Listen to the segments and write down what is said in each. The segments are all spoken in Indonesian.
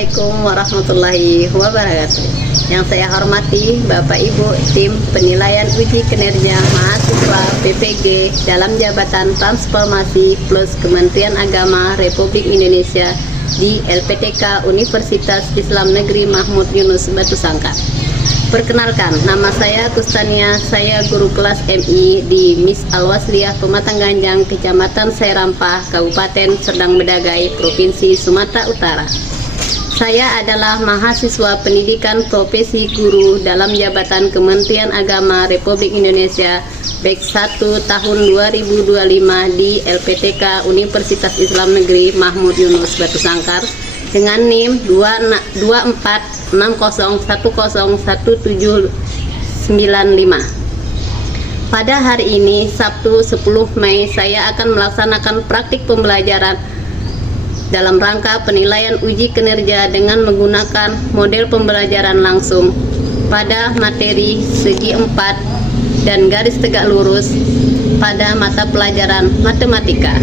Assalamualaikum warahmatullahi wabarakatuh. Yang saya hormati Bapak Ibu tim penilaian uji kinerja mahasiswa PPG dalam jabatan transformasi plus Kementerian Agama Republik Indonesia di LPTK Universitas Islam Negeri Mahmud Yunus Batu Sangkar. Perkenalkan, nama saya Kustania, saya guru kelas MI di Mis Al-Wasliyah Pematang Ganjang, Kecamatan Sairampah, Kabupaten Serdang Bedagai, Provinsi Sumatera Utara. Saya adalah mahasiswa pendidikan profesi guru dalam jabatan Kementerian Agama Republik Indonesia Batch 1 tahun 2025 di LPTK Universitas Islam Negeri Mahmud Yunus Batu Sangkar dengan NIM 2460101795. Pada hari ini, Sabtu 10 Mei, saya akan melaksanakan praktik pembelajaran dalam rangka penilaian uji kinerja dengan menggunakan model pembelajaran langsung pada materi segi 4 dan garis tegak lurus pada mata pelajaran matematika.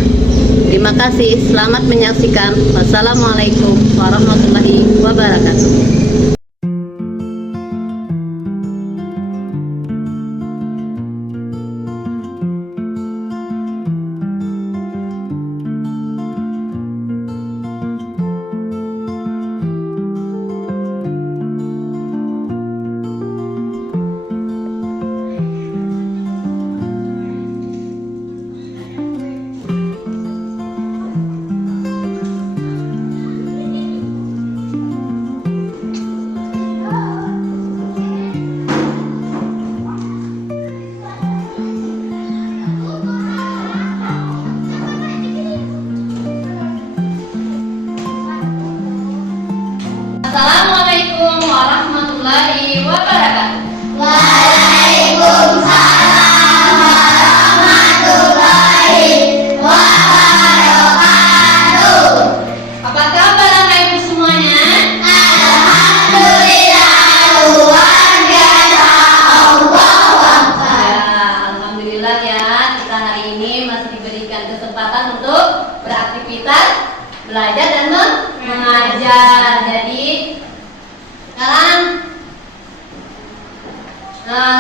Terima kasih, selamat menyaksikan. Wassalamualaikum warahmatullahi wabarakatuh. Assalamualaikum warahmatullahi wabarakatuh. Waalaikumsalam warahmatullahi wabarakatuh. Apa kabar Bapak Ibu semuanya? Alhamdulillah luar biasa. Allahu Akbar. Alhamdulillah ya, kita hari ini masih diberikan kesempatan untuk beraktivitas belajar dan mengajar. Jadi sekarang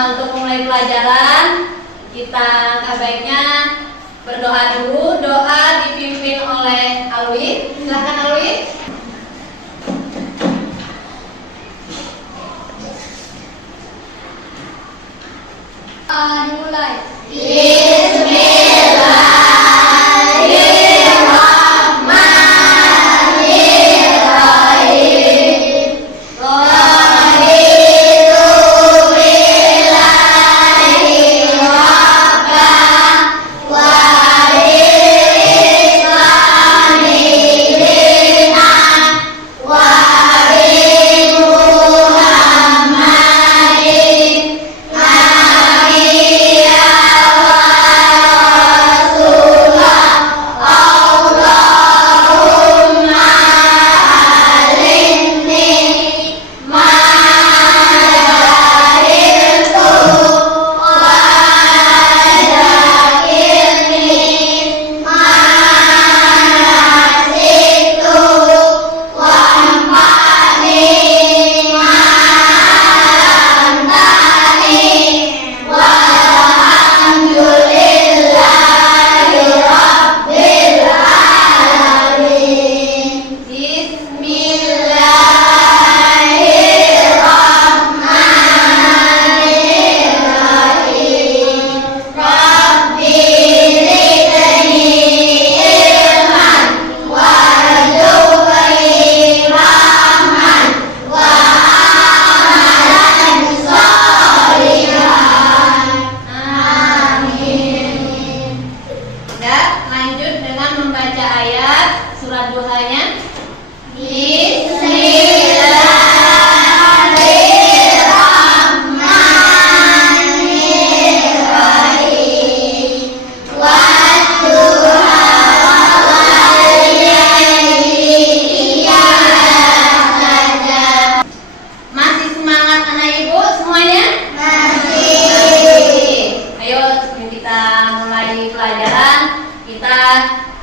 untuk memulai pelajaran, kita baiknya berdoa dulu. Doa dipimpin oleh Alwi. Silakan Alwi. Dimulai.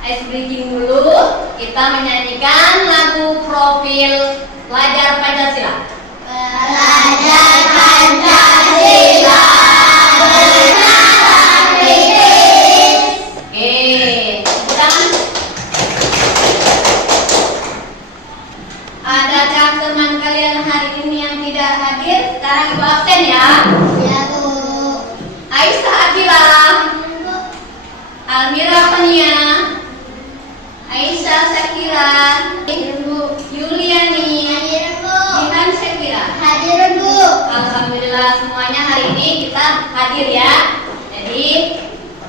ice breaking dulu. Kita menyanyikan lagu profil pelajar Pancasila. Pelajar Pancasila bernama kritis. Oke, tepuk tangan. Adakah teman kalian hari ini yang tidak hadir? Sekarang ibu absen ya. Ya Bu. Aisyah Akila, Almira Pania, Aisyah Syakira, Yuliani, Hadir Bu. Jihan Syakira. Hadir Bu. Alhamdulillah semuanya hari ini kita hadir ya. Jadi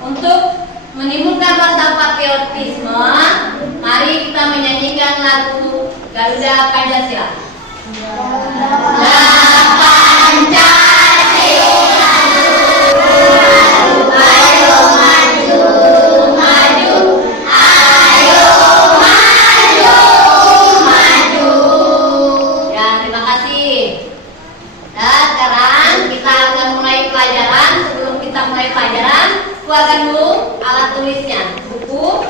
untuk menimbulkan rasa patriotisme, mari kita menyanyikan lagu Garuda Pancasila. Ya, terima kasih. Nah, sekarang kita akan mulai pelajaran. Sebelum kita mulai pelajaran, keluarkan dulu alat tulisnya, buku.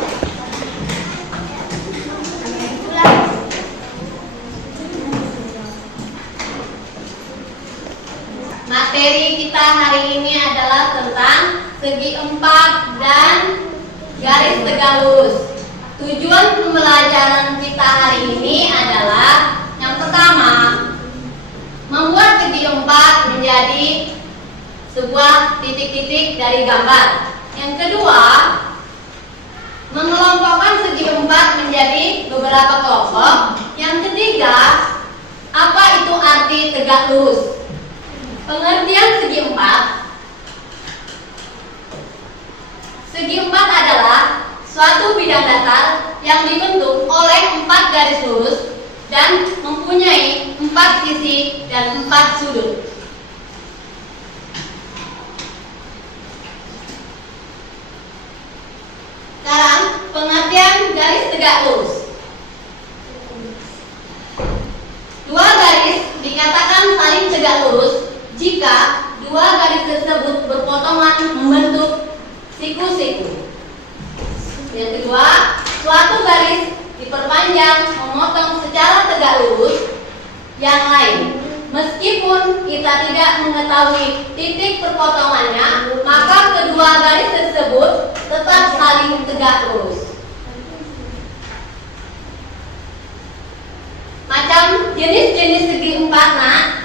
Materi kita hari ini adalah tentang segi empat dan garis tegak lurus. Tujuan pembelajaran kita hari ini adalah yang pertama, membuat segi empat menjadi sebuah titik-titik dari gambar. Yang kedua, mengelompokkan segi empat menjadi beberapa kelompok. Yang ketiga, apa itu arti tegak lurus? Pengertian segi empat. Segi empat adalah suatu bidang datar yang dibentuk oleh empat garis lurus dan mempunyai empat sisi dan empat sudut. Sekarang pengertian garis tegak lurus. Dua garis dikatakan saling tegak lurus jika dua garis tersebut berpotongan membentuk siku-siku. Yang kedua, suatu garis diperpanjang memotong secara tegak lurus yang lain. Meskipun kita tidak mengetahui titik perpotongannya, maka kedua garis tersebut tetap saling tegak lurus. Macam jenis-jenis segi empat, nak.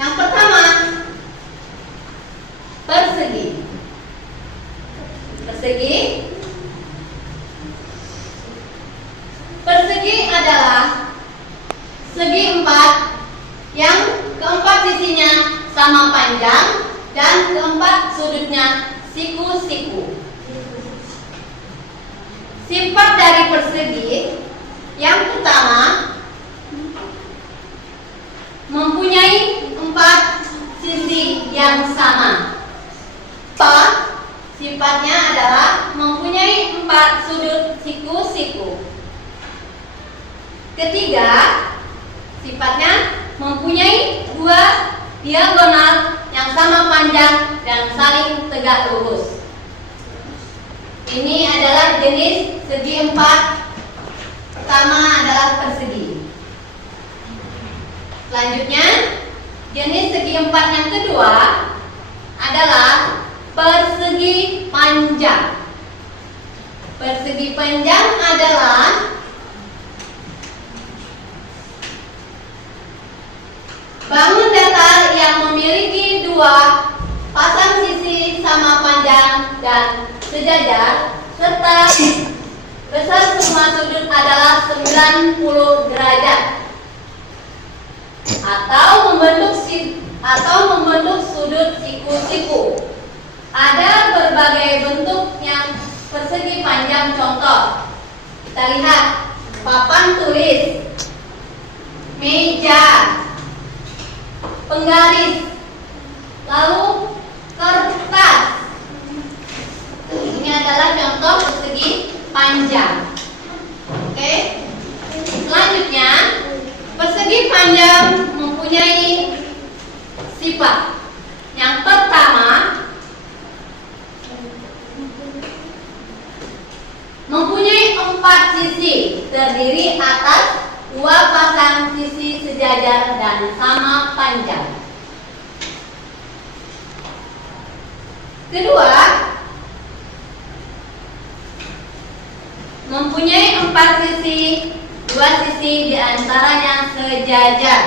Yang pertama, persegi. Persegi adalah segi empat yang keempat sisinya sama panjang dan keempat sudutnya siku-siku. Sifat dari persegi yang pertama, mempunyai empat sisi yang sama. Sifatnya adalah mempunyai empat sudut siku-siku. Ketiga, sifatnya mempunyai dua diagonal yang sama panjang dan saling tegak lurus. Ini adalah jenis segi empat. Pertama adalah persegi. Selanjutnya, jenis segi empat yang kedua adalah persegi panjang. Persegi panjang adalah bangun datar yang memiliki dua pasang sisi sama panjang dan sejajar serta besar semua sudut adalah 90 derajat atau membentuk sudut siku-siku. Ada berbagai bentuk yang persegi panjang. Contoh, kita lihat papan tulis, meja, penggaris, lalu kertas. Ini adalah contoh persegi panjang. Oke. Selanjutnya, persegi panjang mempunyai sifat. Yang pertama, mempunyai 4 sisi terdiri atas 2 pasang sisi sejajar dan sama panjang. Kedua, mempunyai 4 sisi, 2 sisi diantaranya sejajar.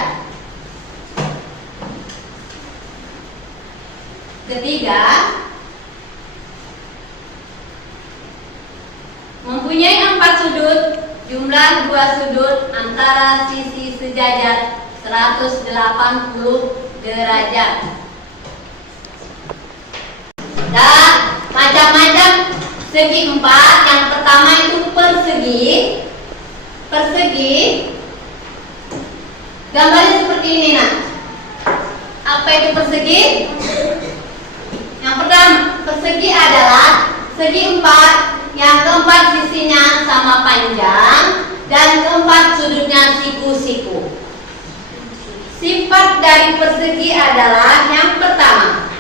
Ketiga, mempunyai 4 sudut, jumlah 2 sudut antara sisi sejajar 180 derajat. Dan macam-macam segi 4. Yang pertama itu persegi. Persegi gambarnya seperti ini, nak. Apa itu persegi? Yang pertama, persegi adalah segi 4 yang keempat sisinya sama panjang dan keempat sudutnya siku-siku. Sifat dari persegi adalah yang pertama,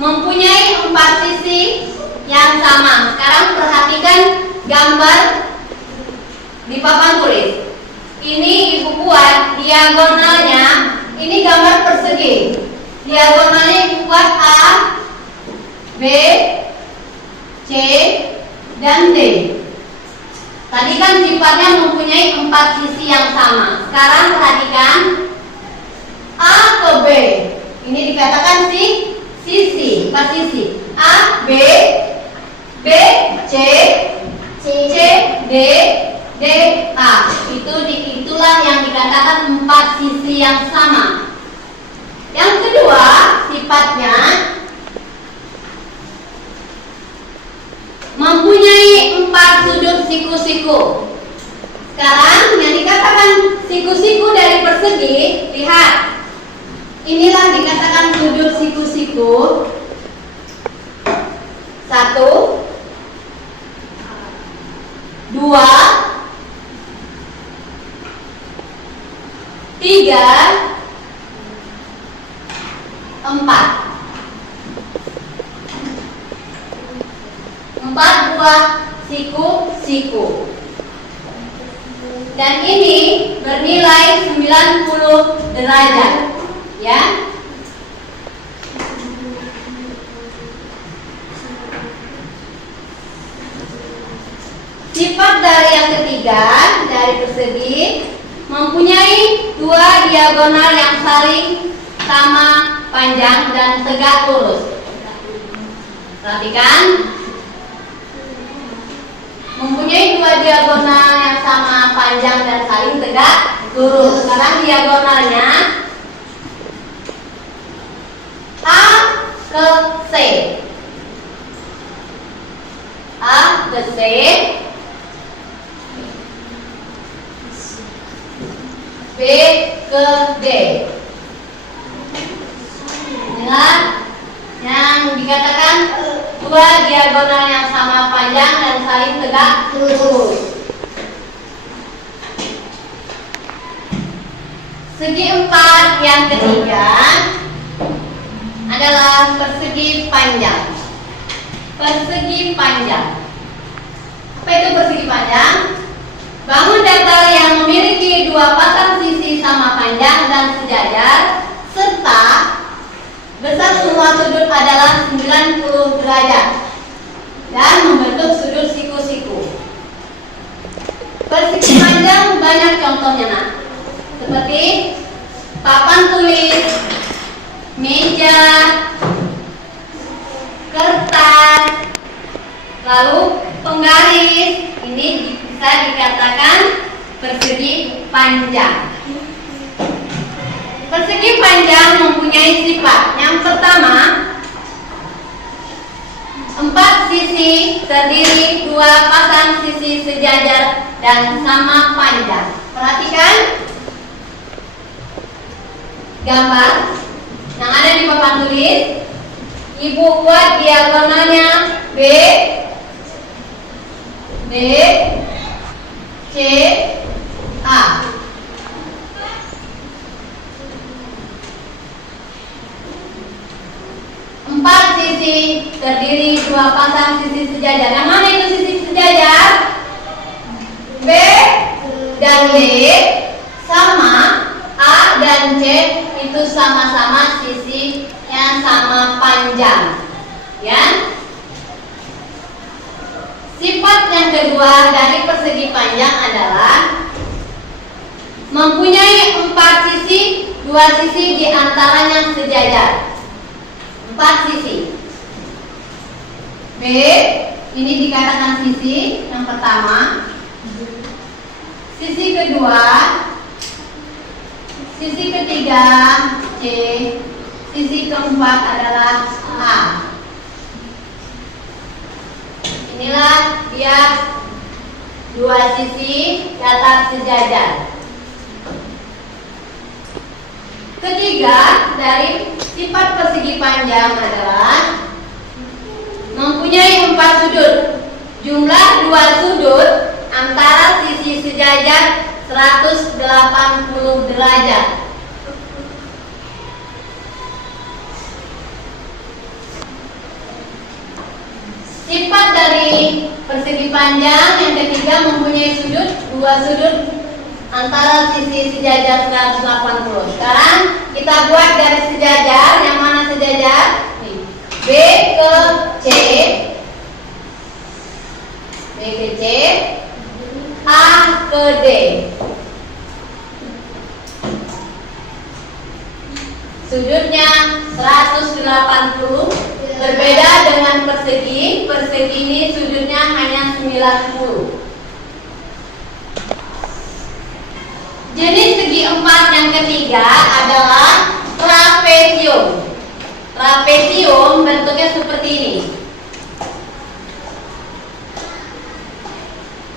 mempunyai 4 sisi yang sama. Sekarang perhatikan gambar di papan tulis. Ini Ibu buat diagonalnya. Ini gambar persegi. Diagonalnya Ibu buat A, B, C, dan D. Tadi kan sifatnya mempunyai 4 sisi yang sama. Sekarang perhatikan A ke B. Ini dikatakan sisi, 4 sisi. A, B, C, C, D, D, A. Itulah yang dikatakan 4 sisi yang sama. Yang kedua, sifatnya mempunyai 4 sudut siku-siku. Sekarang yang dikatakan siku-siku dari persegi, lihat. Inilah dikatakan sudut siku-siku. 1, 2, 3, 4. 4 buah siku-siku. Dan ini bernilai 90 derajat, ya. Sifat dari yang ketiga dari persegi, mempunyai 2 diagonal yang saling sama panjang dan tegak lurus. Perhatikan, mempunyai 2 diagonal yang sama panjang dan saling tegak lurus. Sekarang diagonalnya A ke C. A ke C, B ke D. Dengan yang dikatakan 2 diagonal yang sama panjang dan saling tegak lurus. Segi 4 yang ketiga adalah persegi panjang. Persegi panjang. Apa itu persegi panjang? Bangun datar yang memiliki 2 pasang sisi sama panjang dan sejajar serta besar semua sudut adalah 90 derajat dan membentuk sudut siku-siku. Persegi panjang banyak contohnya, nak. Seperti papan tulis, meja, kertas, lalu penggaris. Ini bisa dikatakan persegi panjang. Persegi panjang mempunyai sifat. Yang pertama, 4 sisi terdiri 2 pasang sisi sejajar dan sama panjang. Perhatikan gambar yang ada di papan tulis. Ibu buat diagonalnya B, C, A. Empat sisi terdiri 2 pasang sisi sejajar. Yang mana itu sisi sejajar? sama-sama sisinya sama panjang. Ya. Sifat yang kedua dari persegi panjang adalah mempunyai 4 sisi, 2 sisi di antaranya sejajar. 4 sisi. B, ini dikatakan sisi yang pertama. Sisi kedua, sisi ketiga C, sisi keempat adalah A. Inilah dia 2 sisi datar sejajar. Ketiga dari sifat persegi panjang adalah mempunyai 4 sudut. Jumlah 2 sudut antara sisi sejajar 180 derajat. Sifat dari persegi panjang yang ketiga mempunyai 2 sudut antara sisi sejajar 180. Sekarang kita buat garis sejajar. Yang mana sejajar? B ke C, B ke C, A ke D. Sudutnya 180. Berbeda dengan persegi. Persegi ini sudutnya hanya 90. Jenis segi 4 yang ketiga adalah trapesium. Trapesium bentuknya seperti ini.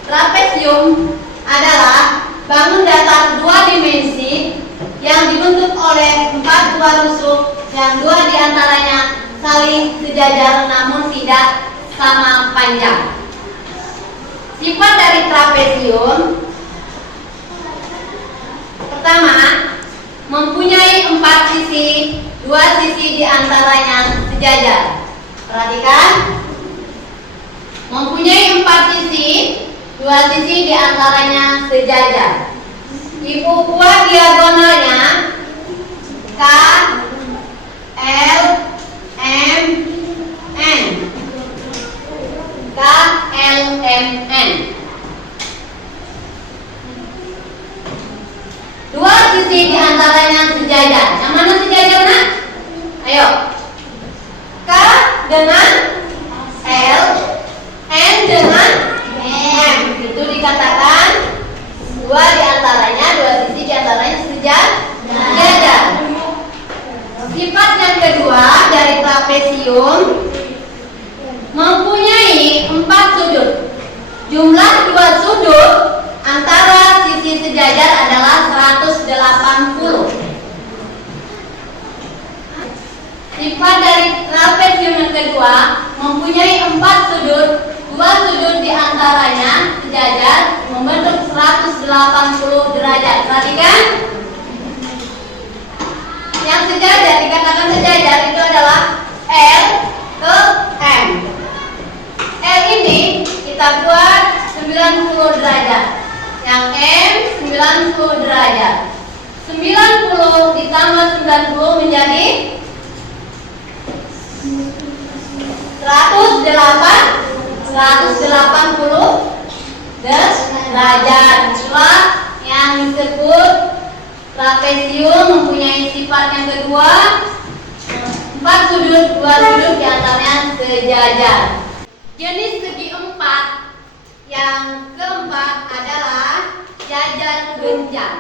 Trapesium adalah bangun datar 2 dimensi yang dibentuk oleh 4 buah rusuk yang 2 diantaranya saling sejajar namun tidak sama panjang. Sifat dari trapesium pertama, mempunyai 4 sisi, 2 sisi diantaranya sejajar. Perhatikan, mempunyai 4 sisi, 2 sisi diantaranya sejajar. Ibu buat diagonalnya K, L, M, N. K, L, M, N. 2 sisi diantaranya sejajar. Yang mana sejajar, nak? Ayo. K dengan L, N dengan M. Itu dikatakan 2 diantaranya, 2 sisi diantaranya sejajar. Sifat yang kedua dari trapesium mempunyai 4 sudut. Jumlah 2 sudut antara sisi sejajar adalah 180. Sifat dari trapesium yang kedua mempunyai 4 sudut, 2 sudut diantaranya sejajar membentuk 180 derajat. Perhatikan, yang sejajar dikatakan sejajar itu adalah L ke M. L ini kita buat 90 derajat. Yang M 90 derajat. 90 ditambah 90 menjadi 180 derajat. Itulah yang disebut trapesium mempunyai sifat yang kedua, 4 sudut, 2 sudut diantaranya sejajar. Jenis segi 4 yang keempat adalah jajar genjang.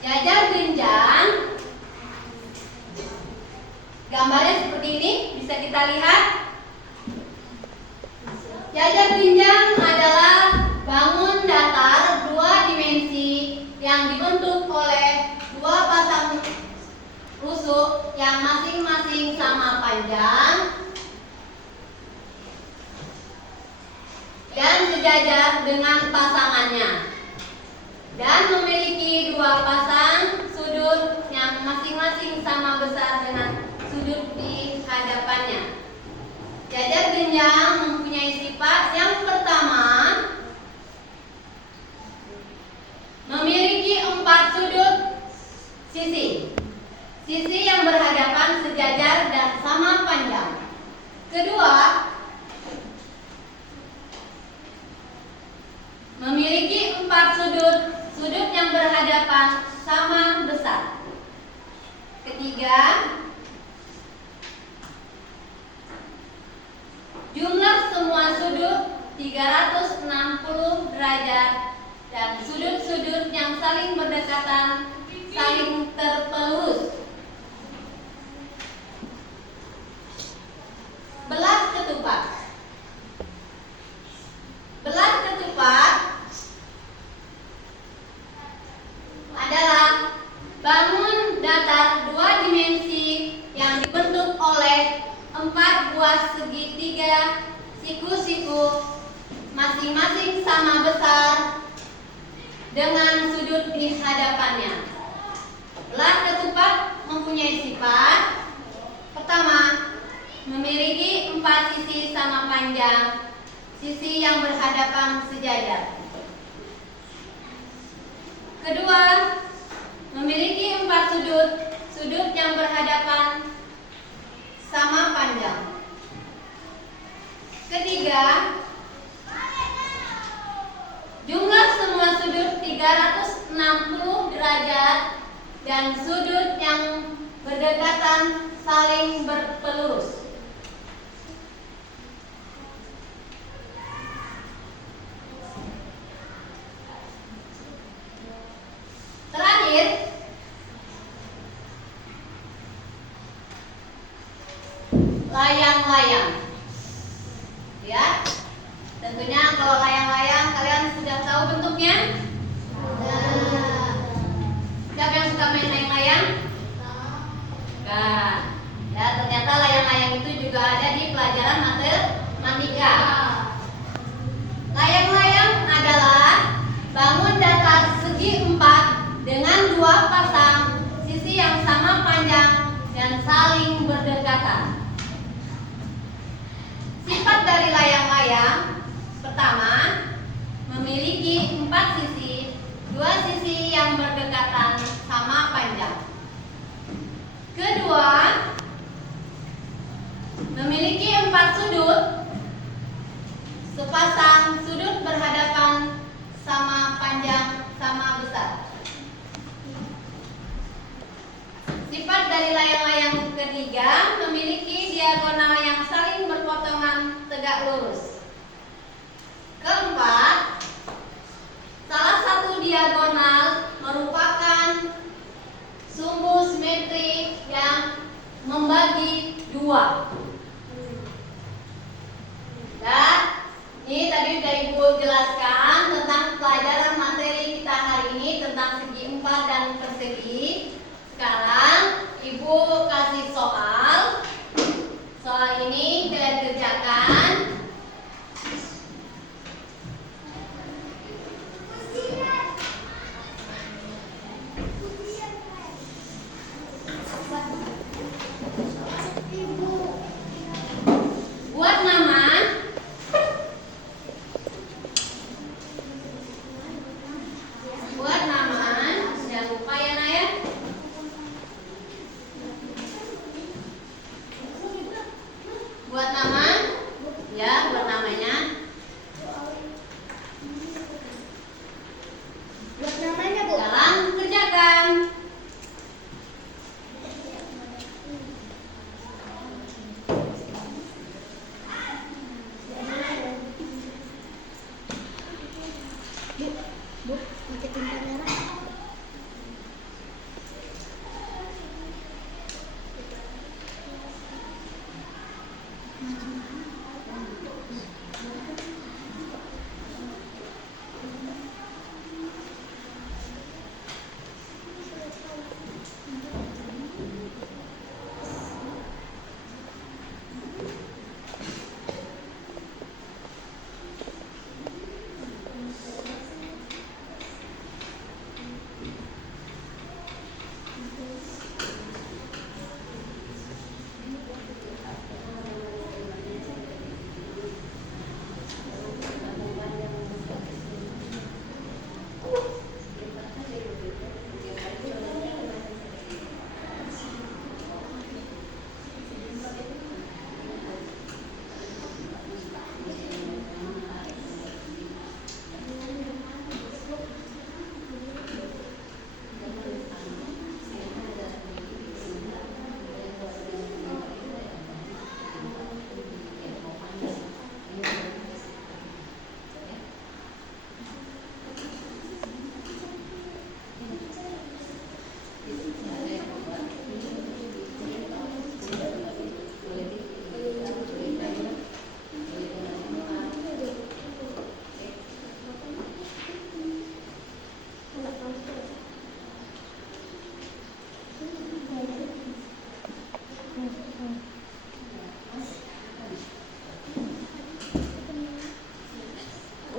Jajar genjang gambarnya seperti ini, bisa kita lihat. Jajar genjang adalah bangun datar 2 dimensi yang dibentuk oleh 2 pasang rusuk yang masing-masing sama panjang dan sejajar dengan pasangannya, dan memiliki 2 pasang sudut yang masing-masing sama besar dengan sudut di hadapannya. Jajar genjang mempunyai sifat yang pertama, memiliki 4 sudut sisi. memiliki 4 sudut, sudut yang berhadapan sama besar. Ketiga, jumlah semua sudut 360 derajat dan sudut-sudut yang saling berdekatan saling terpelus. Belah ketupat. Belah ketupat adalah bangun datar 2 dimensi yang dibentuk oleh 4 buah segitiga siku-siku masing-masing sama besar dengan sudut di hadapannya. Belah ketupat mempunyai sifat pertama, memiliki 4 sisi sama panjang, sisi yang berhadapan sejajar. Kedua, memiliki 4 sudut, sudut yang berhadapan sama panjang. Ketiga, jumlah semua sudut 360 derajat dan sudut yang berdekatan saling berpelurus. Terakhir, layang-layang. Ya, tentunya kalau layang-layang kalian sudah tahu bentuknya? Siapa yang suka main layang-layang? Nah, ya ternyata layang-layang itu juga ada di pelajaran matematika. Layang-layang adalah bangun datar segi 4 dengan 2 pasang sisi yang sama panjang dan saling berdekatan. Sifat dari layang-layang pertama, memiliki 4 sisi, 2 sisi yang berdekatan sama panjang. Kedua, memiliki 4 sudut, sepasang sudut berhadapan sama panjang sama besar. Sifat dari layang-layang ketiga, memiliki diagonal yang saling berpotongan tegak lurus. Keempat, salah satu diagonal merupakan sumbu simetri yang membagi 2. Dan ini tadi sudah Ibu jelaskan tentang pelajaran materi kita hari ini tentang segi 4 dan persegi. Sekarang Ibu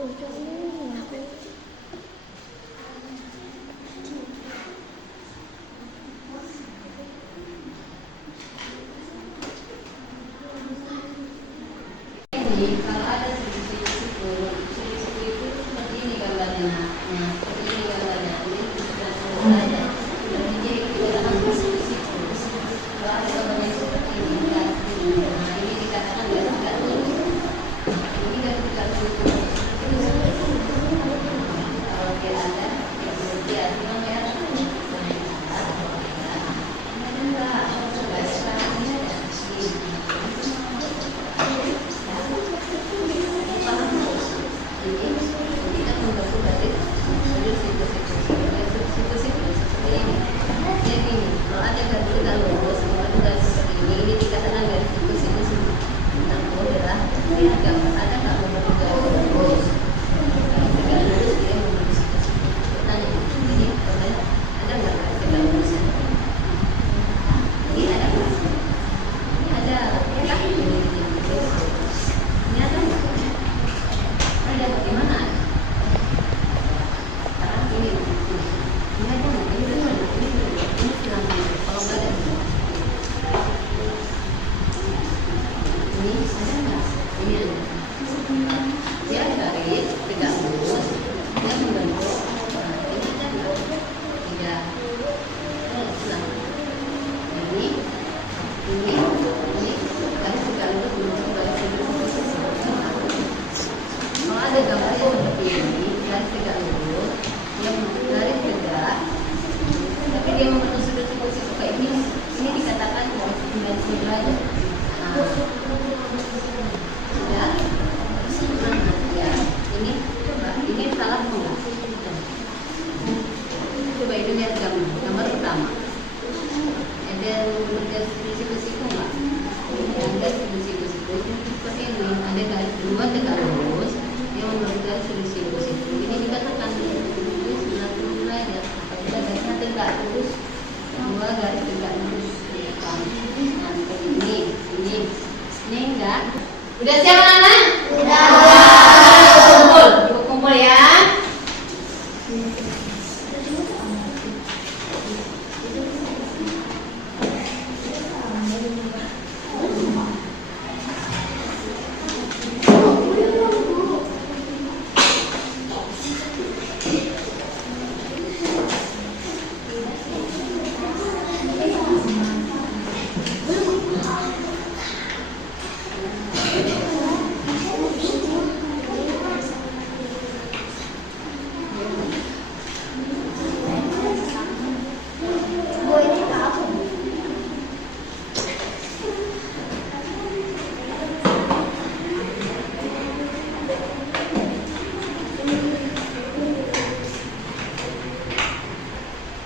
Jadi kalau ada sisi-sisi itu seperti ini gambarnya. Nah, seperti ini gambarnya. Ini sudah saja. Jadi kita akan sisi-sisi. Kalau ada gambarnya seperti ini, nah ini dikatakan garis tidak lurus. Ini garis tidak lurus. Kalau dia ada, dia cuma merah. Ada enggak? Garis ini ada. Kita membentuk garis sudut siku-siku seperti ini. Jadi kalau ada garis tidak lurus, kalau garis seperti ini dikatakan garis siku-siku. Nah, adalah dia gambar ada nggak membentuk garis lurus? Kalau tidak lurus dia membentuk siku-siku. Tanya, ini ada nggak garis tidak lurus? Ini ada nggak? Ini ada, ya kan? Ini ada nggak? Ada bagaimana? Sekarang ini ada nggak? Ini silahkan. Kalau nggak ada, ini ada nggak? Ini ada. Dia garis tegak lurus, dia membentuk. Nah, ini ada nggak? Tidak. Silahkan. Ini garis tegak lurus membentuk garis lurus. Kalau ada gambar yang seperti ini, garis tegak lurus, dia membentuk garis tegak, tapi dia membentuk sudut-sudut kayak ini dikatakan garis 90 derajat. Nah, ya, ini coba, ini salah enggak? Coba itu lihat gambar pertama. Ada garis siku-siku enggak? Ada siku-siku seperti ini, ada garis dua tegak lurus. Yang memberikan siku-siku ini dikatakan itu 90 derajat. Apabila garisnya tegak lurus, dua garis tegak lurus. Nah, seperti ini enggak? Udah siap anak-anak? Udah. Kumpul ya.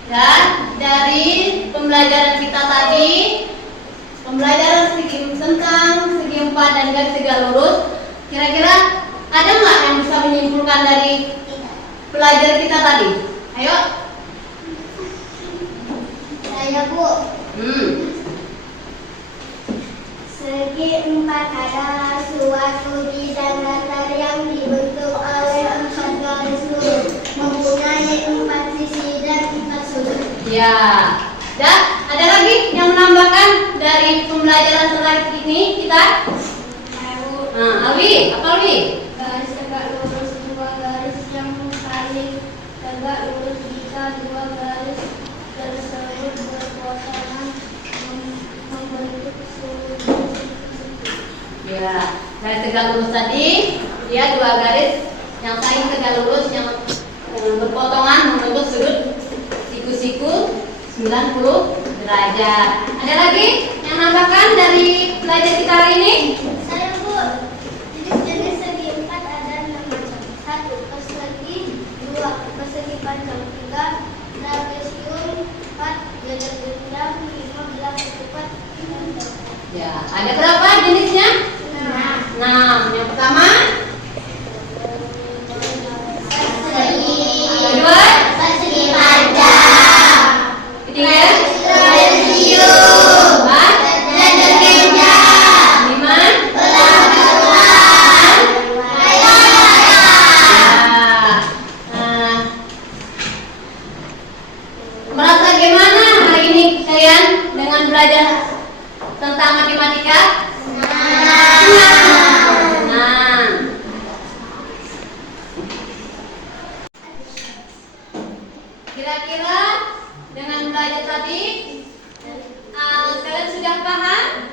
Dan dari pembelajaran kita tadi, pembelajaran tentang segi empat dan garis tegak lurus, kira-kira ada nggak yang bisa menyimpulkan dari pelajaran kita tadi? Ayo. Saya Bu. Segi empat adalah suatu bidang datar yang dibentuk oleh empat garis lurus, mempunyai empat sisi dan empat sudut. Ya. Dan ada lagi yang menambahkan dari pembelajaran terakhir ini kita? Alwi, apa Alwi? Garis tegak lurus dua garis yang saling tegak lurus jika dua garis tersebut berpotongan membentuk sudut. Ya, garis tegak lurus tadi dia dua garis yang saling tegak lurus yang berpotongan membentuk sudut siku-siku 90 derajat. Ada lagi yang nambahkan dari belajar kita hari ini? Saya Bu, jenis-jenis segi empat ada 6 macam. 1. Persegi. 2. Persegi panjang. 3. Trapesium. 4. Jajar genjang. 5. Belah ketupat. 6. Ya, ada berapa jenisnya? 6. Yang pertama? Persegi. Kedua? Persegi panjang. Ketiga? Trapesium. Empat? Jajar genjang. 5? Kira-kira dengan belajar tadi kalian sudah paham